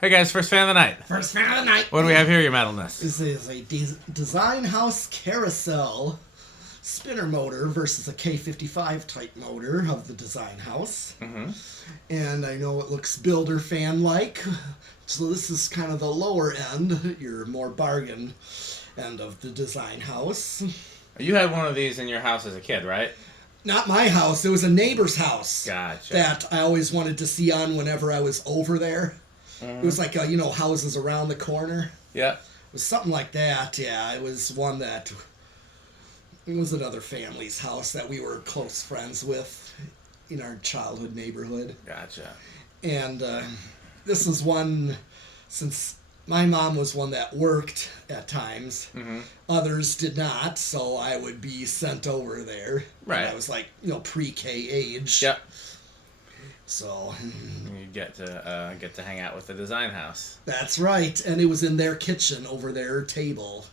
Hey guys, first fan of the night. First fan of the night. What do we have here, your metalness? This is a Design House Carousel spinner motor versus a K55 type motor of the Design House. Mm-hmm. And I know it looks builder fan-like, so this is kind of the lower end, your more bargain end of the Design House. You had one of these in your house as a kid, right? Not my house, it was a neighbor's house. Gotcha. That I always wanted to see on whenever I was over there. Mm-hmm. It was like, houses around the corner. Yeah. It was something like that, yeah. It was one that... It was another family's house that we were close friends with in our childhood neighborhood. Gotcha. And this is one, since my mom was one that worked at times, Mm-hmm. others did not, so I would be sent over there. Right. I was like, pre-K age. Yep. So... You get to hang out with the Design House. That's right, and it was in their kitchen over their table.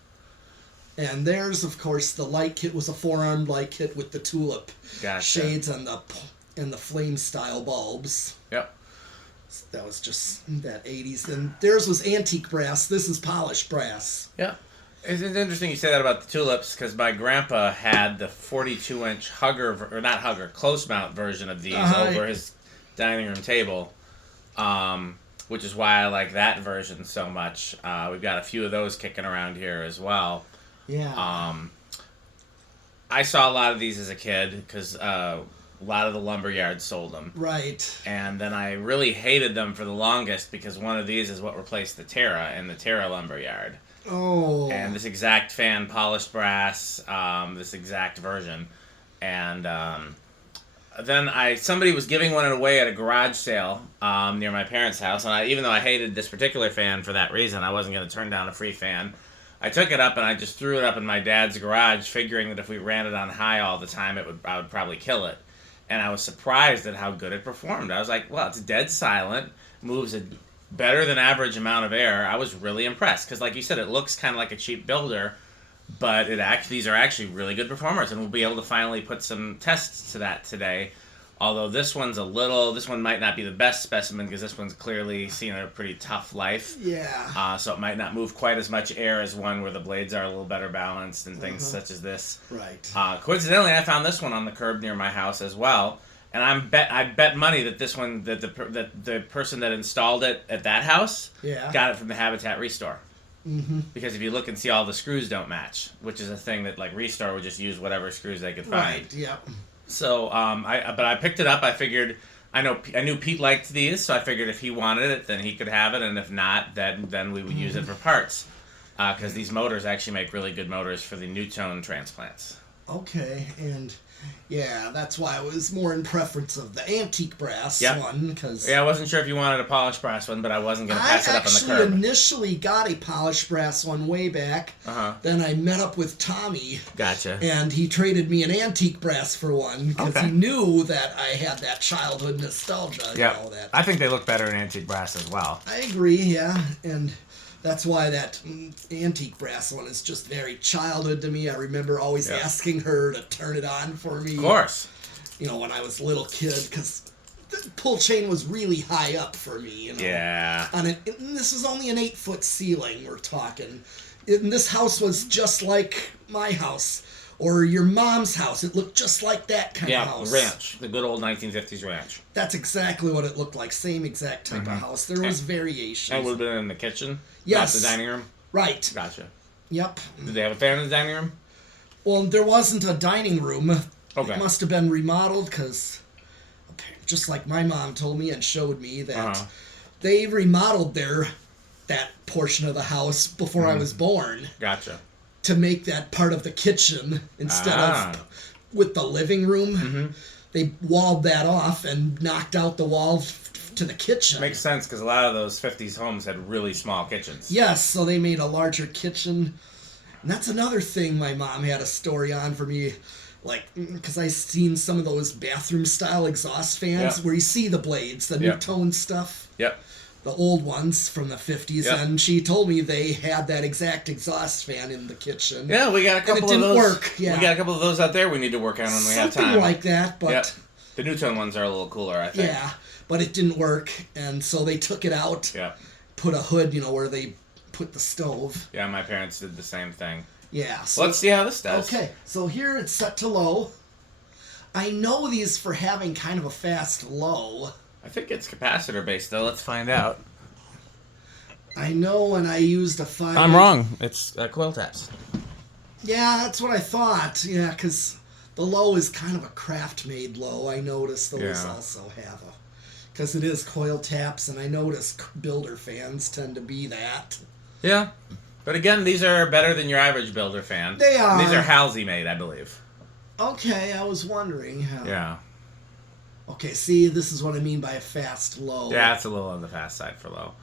And theirs, of course, the light kit was a 4-armed light kit with the tulip shades and the flame style bulbs. Yep. That was just that 80s. And theirs was antique brass. This is polished brass. Yeah. It's interesting you say that about the tulips, because my grandpa had the 42-inch close mount version of these over his dining room table, which is why I like that version so much. We've got a few of those kicking around here as well. Yeah. I saw a lot of these as a kid because a lot of the lumber yards sold them. Right. And then I really hated them for the longest because one of these is what replaced the Terra in the Terra lumber yard. Oh. And this exact fan, polished brass, this exact version. And then somebody was giving one away at a garage sale near my parents' house. And even though I hated this particular fan for that reason, I wasn't going to turn down a free fan. I took it up and I just threw it up in my dad's garage, figuring that if we ran it on high all the time, I would probably kill it. And I was surprised at how good it performed. I was like, well, it's dead silent, moves a better than average amount of air. I was really impressed because, like you said, it looks kind of like a cheap builder, but these are actually really good performers, and we'll be able to finally put some tests to that today. Although this one might not be the best specimen because this one's clearly seen a pretty tough life. Yeah. So it might not move quite as much air as one where the blades are a little better balanced and things such as this. Right. Coincidentally, I found this one on the curb near my house as well, and I bet money that this one that the person that installed it at that house got it from the Habitat Restore. Mm-hmm. Because if you look and see, all the screws don't match, which is a thing that like Restore would just use whatever screws they could find. Right. Yep. So, I picked it up. I figured, I knew Pete liked these, so I figured if he wanted it, then he could have it, and if not, then we would use it for parts. Because these motors actually make really good motors for the Newtone transplants. Okay, and yeah, that's why I was more in preference of the antique brass one. Cause I wasn't sure if you wanted a polished brass one, but I wasn't going to pass it up on the curb. I actually initially got a polished brass one way back. Then I met up with Tommy. Gotcha. And he traded me an antique brass for one because he knew that I had that childhood nostalgia. Yeah, I think they look better in antique brass as well. I agree, yeah, and that's why that antique brass one is just very childhood to me. I remember always asking her to turn it on for me. Of course. When I was a little kid, because the pull chain was really high up for me. Yeah. And this was only an 8-foot ceiling we're talking. And this house was just like my house. Or your mom's house. It looked just like that kind of house. Yeah, ranch. The good old 1950s ranch. That's exactly what it looked like. Same exact type of house. There was variations. And it would have been in the kitchen? Yes. Not the dining room? Right. Gotja. Yep. Did they have a fan in the dining room? Well, there wasn't a dining room. Okay. It must have been remodeled because, just like my mom told me and showed me, that they remodeled that portion of the house before I was born. Gotcha. To make that part of the kitchen instead of with the living room. They walled that off and knocked out the wall to the kitchen. Makes sense because a lot of those 50s homes had really small kitchens. Yes, so they made a larger kitchen. And that's another thing my mom had a story on for me. Like, because I seen some of those bathroom-style exhaust fans where you see the blades, the Newtone stuff. Yep. The old ones from the 50s, and she told me they had that exact exhaust fan in the kitchen. Yeah, we got a couple of those. And it didn't work, We got a couple of those out there we need to work on when we have time. Something like that, but... The Newtone ones are a little cooler, I think. Yeah, but it didn't work, and so they took it out. Yeah. put a hood, where they put the stove. Yeah, my parents did the same thing. Yeah. So, let's see how this does. Okay, so here it's set to low. I know these for having kind of a fast low. I think it's capacitor based though. Let's find out. I know when I used a 5... I'm wrong. It's coil taps. Yeah, that's what I thought. Yeah, because the low is kind of a craft-made low. I noticed those also have a... Because it is coil taps, and I notice builder fans tend to be that. Yeah. But again, these are better than your average builder fan. They are. These are Halsey made, I believe. Okay, I was wondering how... Yeah. Okay, see, this is what I mean by a fast low. Yeah, it's a little on the fast side for low.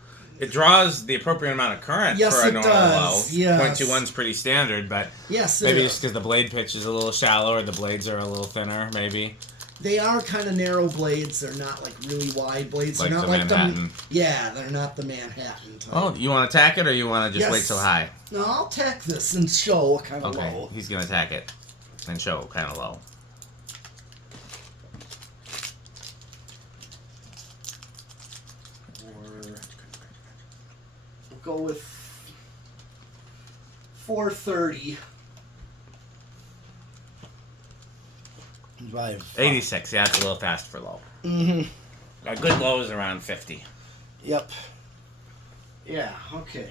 It draws the appropriate amount of current yes, for a it normal does. low. Yes. 0.21's pretty standard, but yes, maybe just because the blade pitch is a little shallow or the blades are a little thinner, maybe. They are kind of narrow blades. They're not like really wide blades. Like they're not the like Manhattan. they're not the Manhattan type. Oh, you want to tack it or you want to just Yes. wait so high? No, I'll tack this and show kind of Okay, low. he's going to tack it and show kind of low. We'll go with 430. 86, yeah, it's a little fast for low. Mm-hmm. A good low is around 50. Yep. Yeah, okay.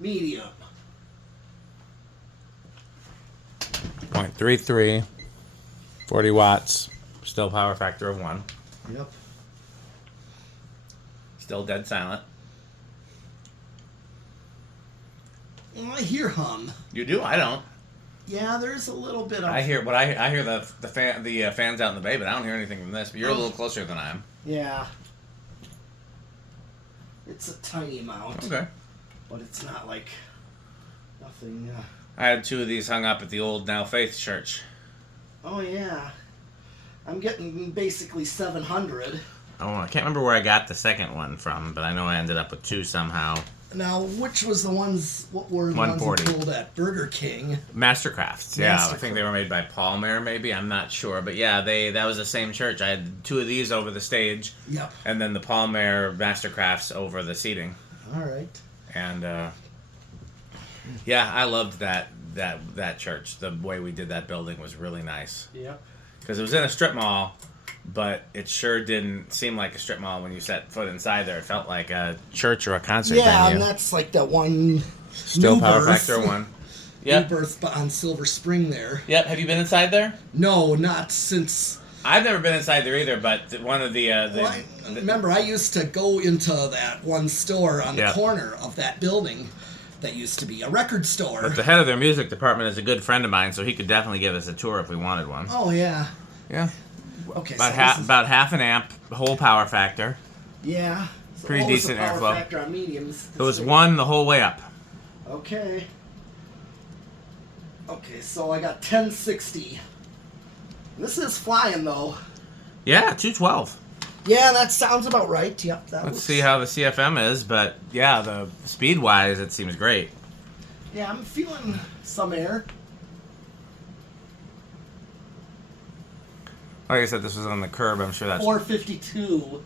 Medium. 0.33, 40 watts, still power factor of 1. Yep. Still dead silent. Well, I hear hum. You do? I don't. Yeah, there's a little bit of... I hear the fans out in the bay, but I don't hear anything from this. But you're a little closer than I am. Yeah. It's a tiny amount. Okay. But it's not like nothing... I had 2 of these hung up at the old Now Faith church. Oh, yeah. I'm getting basically 700. Oh, I can't remember where I got the second one from, but I know I ended up with 2 somehow. Now, which was the ones... What were the 140. ones you pulled at Burger King? Mastercrafts, yeah. I Mastercraft. think they were made by Palmer, maybe. I'm not sure. But yeah, that was the same church. I had 2 of these over the stage. Yep. And then the Palmer Mastercrafts over the seating. All right. And, yeah, I loved that church. The way we did that building was really nice. Yep. Because it was in a strip mall, but it sure didn't seem like a strip mall when you set foot inside there. It felt like a church or a concert Yeah, venue. and that's like that one... Still New power Birth. factor 1. New Yep. Birth on Silver Spring there. Yep. Have you been inside there? No, not since... I've never been inside there either, but one of the remember, I used to go into that one store on the Yeah. corner of that building that used to be a record store. But the head of their music department is a good friend of mine, so he could definitely give us a tour if we wanted one. Oh, yeah. Yeah. Okay, About so this is- about half an amp, whole power factor. Yeah. So Pretty what was the decent power airflow. factor on mediums? It was 1 the whole way up. Okay. Okay, so I got 1060. This is flying, though. Yeah, 212. Yeah, that sounds about right. Yep, that Let's looks... see how the CFM is, but yeah, the speed-wise, it seems great. Yeah, I'm feeling some air. Like I said, this was on the curb. I'm sure that's 452.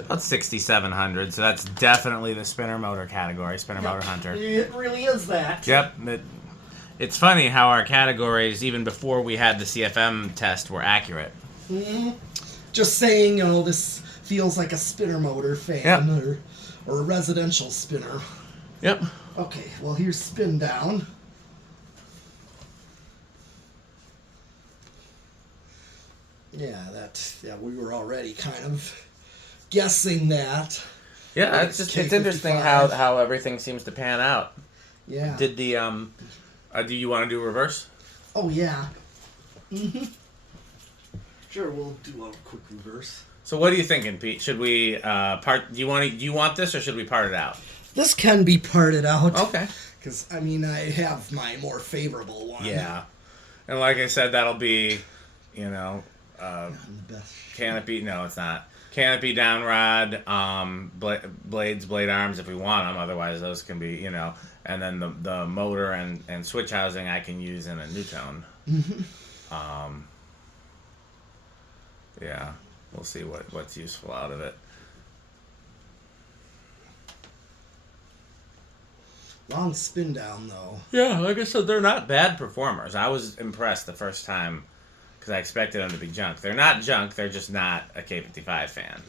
it's about 6,700. So that's definitely the spinner motor category, spinner motor hunter. It really is that. Yep. It's funny how our categories, even before we had the CFM test, were accurate. Mm-hmm. Just saying, this feels like a spinner motor fan or a residential spinner. Yep. Okay, well, here's spin down. Yeah, we were already kind of guessing that. Yeah, it's interesting how everything seems to pan out. Yeah. Did the do you want to do reverse? Oh yeah. Mhm. Sure, we'll do a quick reverse. So what are you thinking, Pete? Should we part? Do you want this or should we part it out? This can be parted out. Okay. Because I mean, I have my more favorable one. Yeah, and like I said, that'll be, Not the best. canopy. No, it's not. Canopy, down rod, blades, blade arms if we want them. Otherwise, those can be, and then the motor and switch housing I can use in a new tone. Mm-hmm. Yeah, we'll see what's useful out of it. Long spin down, though. Yeah, like I said, they're not bad performers. I was impressed the first time because I expected them to be junk. They're not junk, they're just not a K55 fan.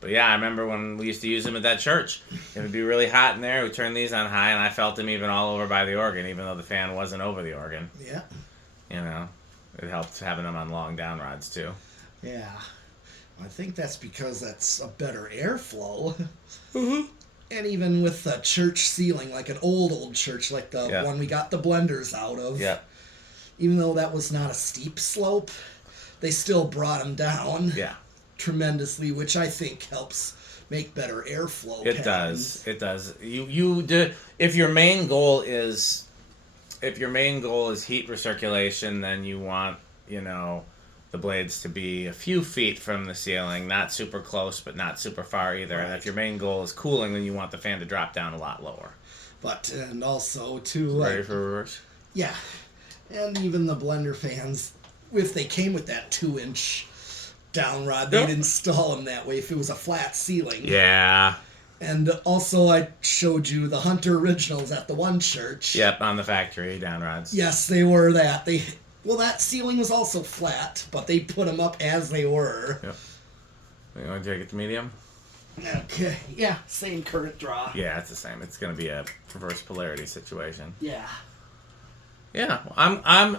But yeah, I remember when we used to use them at that church. It would be really hot in there. We'd turn these on high, and I felt them even all over by the organ, even though the fan wasn't over the organ. Yeah. You know, it helped having them on long down rods, too. Yeah. I think that's because that's a better airflow. Mm-hmm. And even with the church ceiling, like an old church, like the one we got the blenders out of, even though that was not a steep slope, they still brought them down tremendously, which I think helps make better airflow. It does. It does. You do, if your main goal is heat recirculation, then you want, you know, the blades to be a few feet from the ceiling, not super close, but not super far either. Right. And if your main goal is cooling, then you want the fan to drop down a lot lower. And also to... Ready for reverse? Yeah. And even the blender fans, if they came with that 2-inch down rod, they'd install them that way if it was a flat ceiling. Yeah. And also I showed you the Hunter Originals at the one church. Yep, on the factory down rods. Yes, they were that. Well, that ceiling was also flat, but they put them up as they were. Yep. You want to take it to medium? Okay. Yeah, same current draw. Yeah, it's the same. It's going to be a reverse polarity situation. Yeah. Yeah, I'm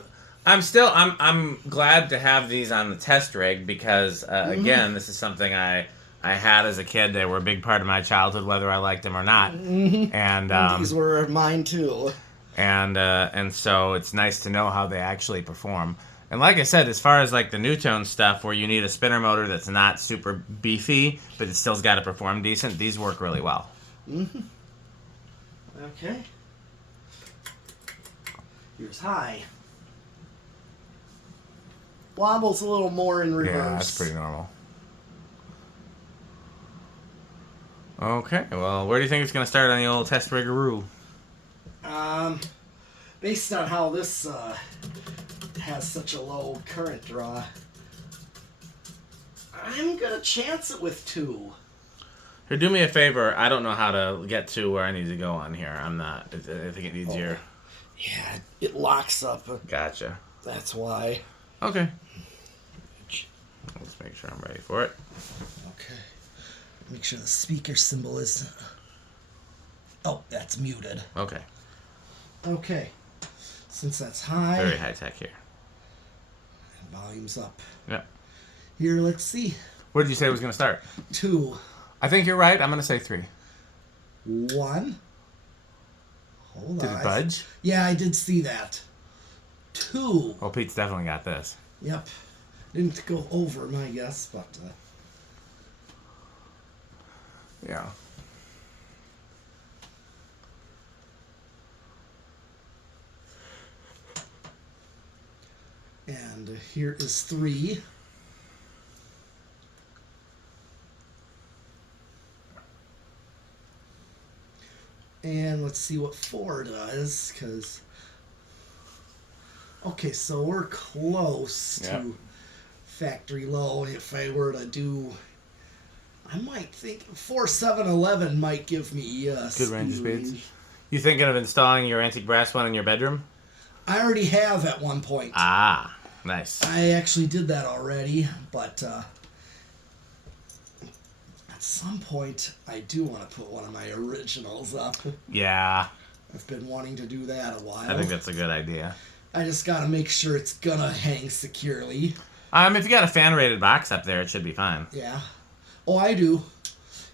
glad to have these on the test rig because again, this is something I had as a kid. They were a big part of my childhood, whether I liked them or not. Mm-hmm. And these were mine too. And so it's nice to know how they actually perform. And like I said, as far as like the Newtone stuff where you need a spinner motor that's not super beefy, but it still's got to perform decent, these work really well. Mm-hmm. Okay. Here's high. Wobbles a little more in reverse. Yeah, that's pretty normal. Okay, well, where do you think it's going to start on the old test riggaroo? Based on how this has such a low current draw, I'm gonna chance it with 2. Here, do me a favor. I don't know how to get to where I need to go on here. I'm not. I think it needs your... Yeah, it locks up. Gotcha. That's why. Okay. Let's make sure I'm ready for it. Okay. Make sure the speaker symbol is... Oh, that's muted. Okay. Okay. Since that's high... Very high tech here. And volume's up. Yep. Here, let's see. What did you say was going to start? 2. I think you're right. I'm going to say 3. 1. Hold on. Did it budge? Yeah, I did see that. 2. Well, Pete's definitely got this. Yep. Didn't go over, my guess, but... Yeah. And here is 3. And let's see what 4 does, because... Okay, so we're close to factory low. If I were to do... I might think 4, 7, 11 might give me good range of speeds. You thinking of installing your antique brass one in your bedroom? I already have at one point. Ah, nice. I actually did that already, but at some point I do want to put one of my originals up. Yeah. I've been wanting to do that a while. I think that's a good idea. I just got to make sure it's gonna hang securely. If you got a fan rated box up there, it should be fine. Yeah. Oh, I do.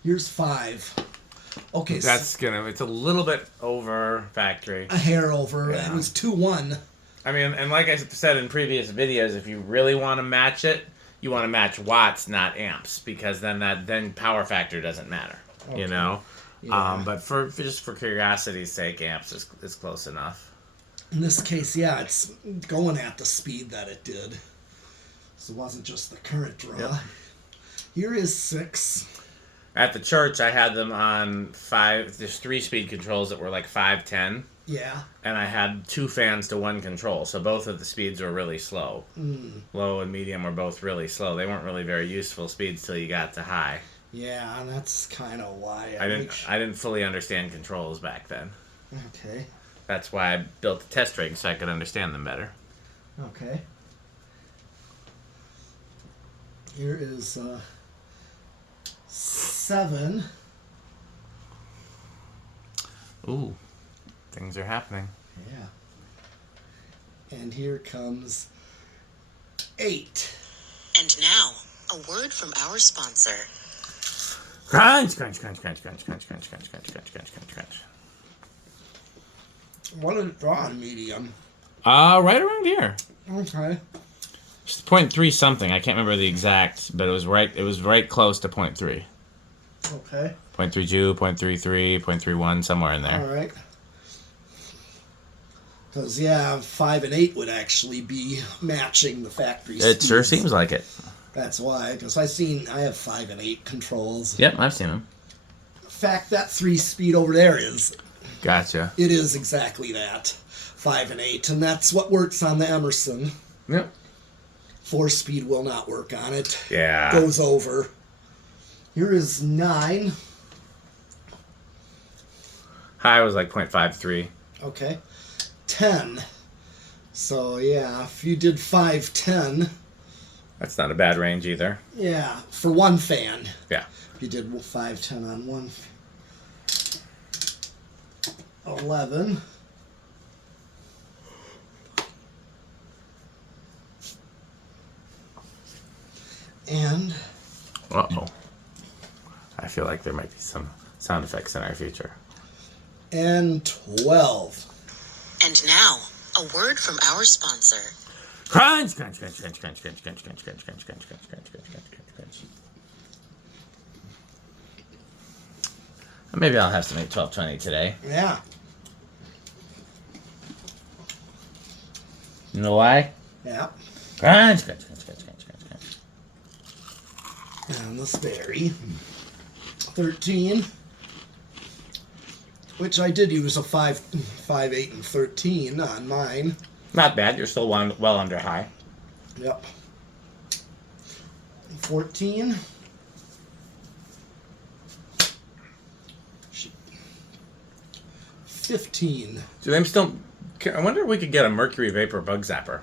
Here's 5. Okay. That's it's a little bit over factory. A hair over. Yeah. It was 2-1. I mean, and like I said in previous videos, if you really want to match it, you want to match watts, not amps, because then power factor doesn't matter. Okay. You know. Yeah. But for curiosity's sake, amps is close enough. In this case, yeah, it's going at the speed that it did. So it wasn't just the current draw. Yep. Here is 6. At the church, I had them on 5. There's 3 speed controls that were like 5, 10. Yeah. And I had 2 fans to 1 control, so both of the speeds were really slow. Low and medium were both really slow. They weren't really very useful speeds till you got to high. Yeah, and that's kind of why I didn't fully understand controls back then. Okay. That's why I built a test rig so I could understand them better. Okay. Here is 7. Ooh, things are happening. Yeah. And here comes 8. And now, a word from our sponsor. Crunch, crunch, crunch, crunch, crunch, crunch, crunch, crunch, crunch, crunch, crunch, crunch, crunch. What did it draw on medium? Right around here. Okay. Just 0.3 something. I can't remember the exact, but it was right close to 0.3. Okay. 0.32, 0.33, 0.31, somewhere in there. All right. Because, yeah, 5 and 8 would actually be matching the factory It speeds. sure seems like it. That's why, because I have 5 and 8 controls. Yep, I've seen them. In fact, that 3-speed over there is. Gotcha. It is exactly that. 5 and 8. And that's what works on the Emerson. Yep. 4-speed will not work on it. Yeah. Goes over. Here is 9. High was like 0.53. Okay. 10. So, yeah, if you did 5, 10. That's not a bad range either. Yeah, for 1 fan. Yeah. If you did 5, 10 on 1. 11. And Uh-oh. I feel like there might be some sound effects in our future. and 12. And now, a word from our sponsor. Crunch, crunch, crunch, crunch, crunch, crunch, crunch, crunch, crunch, crunch, crunch, crunch, crunch, crunch, crunch, crunch, crunch. Maybe I'll have some 8-12-20 today. Yeah. You know why? Yeah. Crunch, crunch, crunch, crunch, crunch, crunch, crunch. And the Sperry. 13. Which I did use a 5, 8, and 13 on mine. Not bad. You're still well under high. Yep. 14. 15. Do they still... I wonder if we could get a Mercury Vapor Bug Zapper.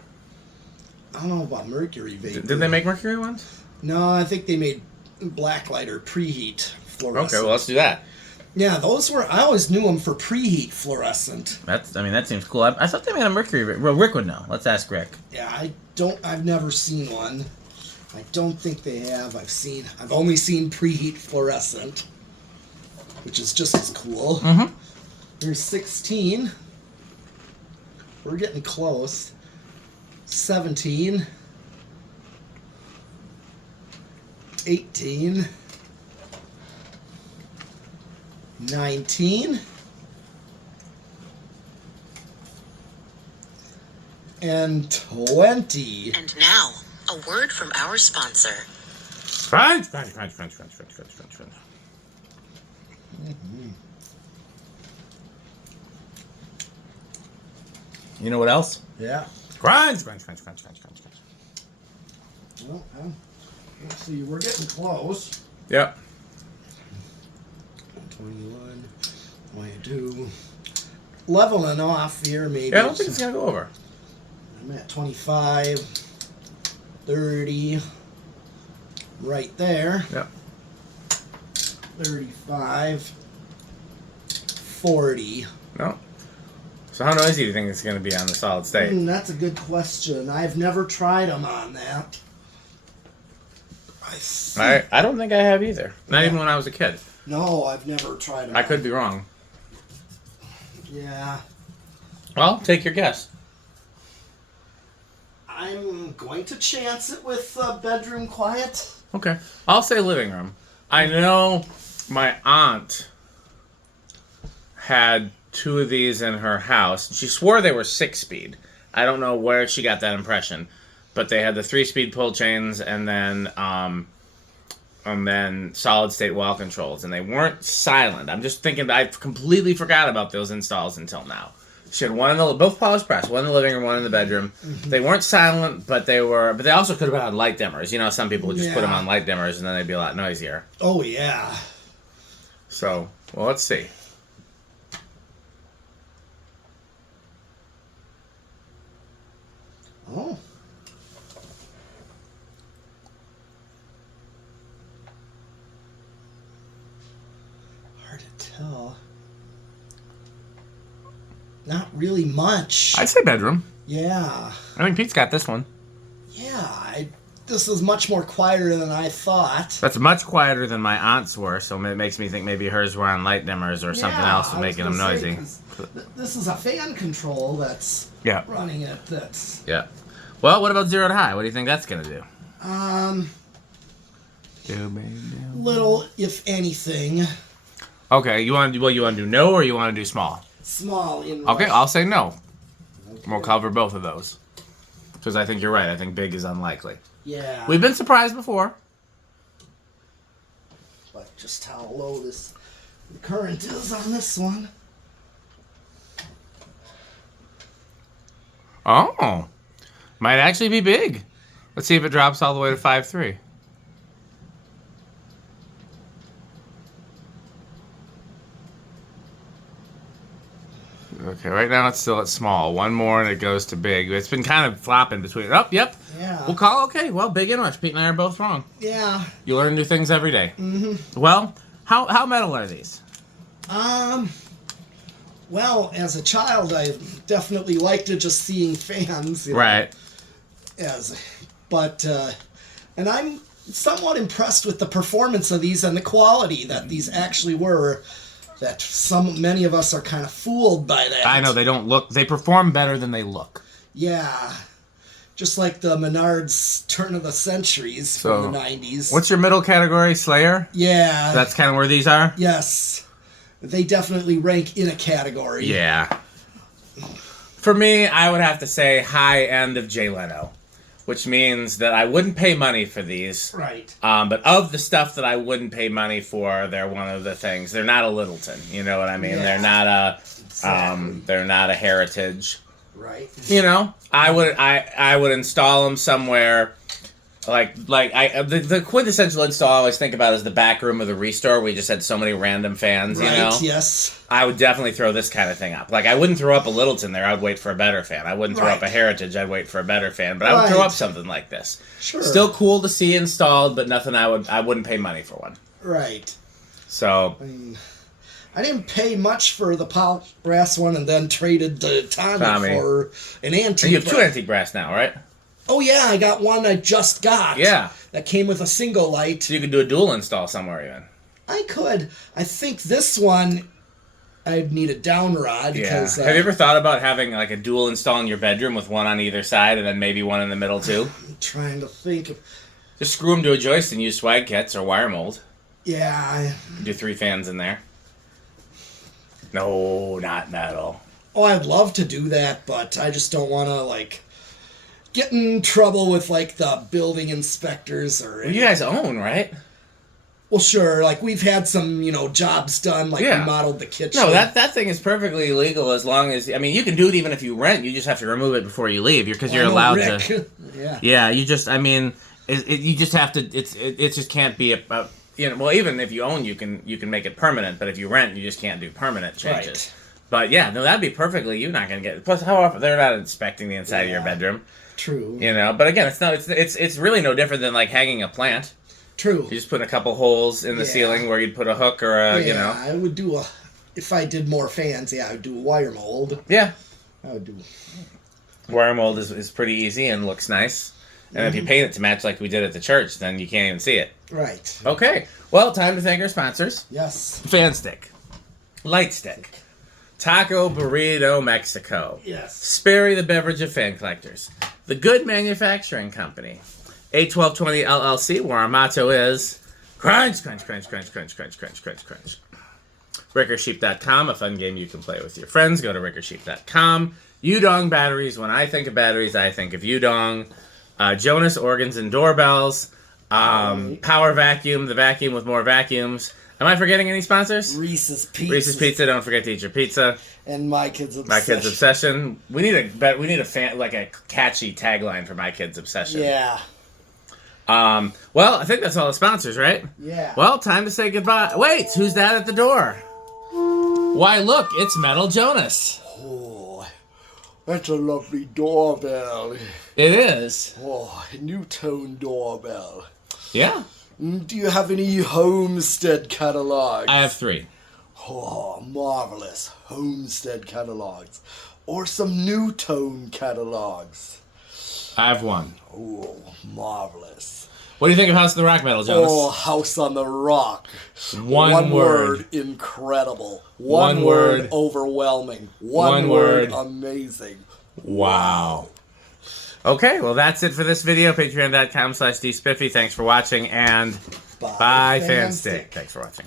I don't know about Mercury Vapor. Did they make Mercury ones? No, I think they made blacklight or preheat fluorescent. Okay, well, let's do that. Yeah, those were... I always knew them for preheat fluorescent. That seems cool. I thought they made a Mercury Vapor... Well, Rick would know. Let's ask Rick. Yeah, I've never seen one. I don't think they have. I've only seen preheat fluorescent, which is just as cool. Mm-hmm. Here's 16. We're getting close. 17. 18. 19. And 20. And now, a word from our sponsor. Crunch, crunch, crunch, crunch, crunch, crunch, crunch, crunch, crunch. Mm-hmm. You know what else? Yeah. Crunch, crunch, crunch, crunch, crunch, crunch, crunch. Well, let's see. We're getting close. Yep. 21, 22. Leveling off here, maybe. Yeah, I don't think it's going to go over. I'm at 25, 30, right there. Yep. 35, 40. No. So how noisy do you think it's going to be on the solid state? That's a good question. I've never tried them on that. I don't think I have either. Not even when I was a kid. No, I've never tried them. I could be wrong. Yeah. Well, take your guess. I'm going to chance it with bedroom quiet. Okay. I'll say living room. I know my aunt had 2 of these in her house. She swore they were 6-speed. I don't know where she got that impression. But they had the 3-speed pull chains and then solid state wall controls. And they weren't silent. I'm just thinking I completely forgot about those installs until now. She had one in the both polished brass, one in the living room, one in the bedroom. They weren't silent, but they also could have been on light dimmers. You know, some people would just put them on light dimmers and then they'd be a lot noisier. Oh yeah. So, well, let's see. Oh. Hard to tell. Not really much. I'd say bedroom. Yeah. I mean, Pete's got this one. Yeah, this is much more quieter than I thought. That's much quieter than my aunt's were, so it makes me think maybe hers were on light dimmers or something else was making them noisy. This is a fan control that's running it. That's Well, what about 0 to high? What do you think that's gonna do? Little, if anything. Okay, you want to do no or you want to do small? Small in. Okay, I'll say no. Okay. We'll cover both of those. Because I think you're right. I think big is unlikely. Yeah. We've been surprised before. But just how low the current is on this one. Oh. Might actually be big. Let's see if it drops all the way to 5.3. Okay, right now it's still at small. One more and it goes to big. It's been kind of flopping between. Oh, yep. Yeah. We'll call. Okay, well, big and much. Pete and I are both wrong. Yeah. You learn new things every day. Mm-hmm. Well, how metal are these? Well, as a child, I definitely liked just seeing fans. You know, Right. And I'm somewhat impressed with the performance of these and the quality that these actually were. That many of us are kind of fooled by that. I know, they perform better than they look. Yeah. Just like the Menards turn of the centuries from the 90s. What's your middle category? Slayer? Yeah. That's kind of where these are? Yes. They definitely rank in a category. Yeah. For me, I would have to say high end of Jay Leno. Which means that I wouldn't pay money for these. Right. But of the stuff that I wouldn't pay money for, they're one of the things. They're not a Littleton. You know what I mean? Yeah. They're not a Heritage. Right. You know, I would install them somewhere. The quintessential install I always think about is the back room of the Restore where you just had so many random fans, you know? Yes. I would definitely throw this kind of thing up. Like, I wouldn't throw up a Littleton there. I would wait for a better fan. I wouldn't throw up a Heritage. I'd wait for a better fan. But I would throw up something like this. Sure. Still cool to see installed, but nothing I wouldn't pay money for one. Right. So... I didn't pay much for the polished brass one and then traded the Tommy. For an antique. And you have 2 antique brass now, right? Oh, yeah, I got one I just got. Yeah. That came with a single light. So you could do a dual install somewhere even. I could. I think this one, I'd need a down rod. Yeah. Have you ever thought about having like a dual install in your bedroom with one on either side and then maybe one in the middle too? I'm trying to think. Just screw them to a joist and use swag kits or wire mold. Yeah. Do 3 fans in there. No, not metal. Oh, I'd love to do that, but I just don't want to, get in trouble with, the building inspectors or... Well, you guys own, right? Well, sure. We've had some, jobs done, we modeled the kitchen. No, that thing is perfectly legal as long as... I mean, you can do it even if you rent. You just have to remove it before you leave because you're allowed to... Yeah. Yeah, you just... I mean, you just have to... It just can't be a well, even if you own, you can make it permanent. But if you rent, you just can't do permanent changes. Right. But yeah, no, that'd be perfectly. You're not gonna get. Plus, how often they're not inspecting the inside of your bedroom. True. But again, it's really no different than hanging a plant. True. You just put a couple holes in the ceiling where you'd put a hook or I would do if I did more fans. Yeah, I would do a wire mold. Yeah. I would do. Wire mold is pretty easy and looks nice. And if you paint it to match like we did at the church, then you can't even see it. Right. Okay. Well, time to thank our sponsors. Yes. Fan Stick. Light Stick. Taco Burrito Mexico. Yes. Sperry the Beverage of Fan Collectors. The Good Manufacturing Company. A1220 LLC, where our motto is crunch, crunch, crunch, crunch, crunch, crunch, crunch, crunch, crunch. RickerSheep.com, a fun game you can play with your friends. Go to RickerSheep.com. Udong Batteries. When I think of batteries, I think of Udong. Jonas Organs and Doorbells. Power Vacuum, the vacuum with more vacuums. Am I forgetting any sponsors? Reese's Pizza. Reese's Pizza. Don't forget to eat your pizza. And My Kids Obsession. My Kids Obsession. We need a catchy tagline for My Kids Obsession. Yeah. Well, I think that's all the sponsors, right? Yeah. Well, time to say goodbye. Wait, who's that at the door? Why, look, it's Metal Jonas. Oh, that's a lovely doorbell. It is. Oh, a new tone doorbell. Yeah. Do you have any Homestead catalogs? I have 3. Oh, marvelous. Homestead catalogs. Or some new tone catalogs. I have 1. Oh, marvelous. What do you think of House of the Rock, Metal Jonas? Oh, House on the Rock. One word. Incredible. One One word. word, overwhelming. One word, word. amazing. Wow. Okay, well, that's it for this video. Patreon.com/dspiffy. Thanks for watching, and bye, Fanstick. Thanks for watching.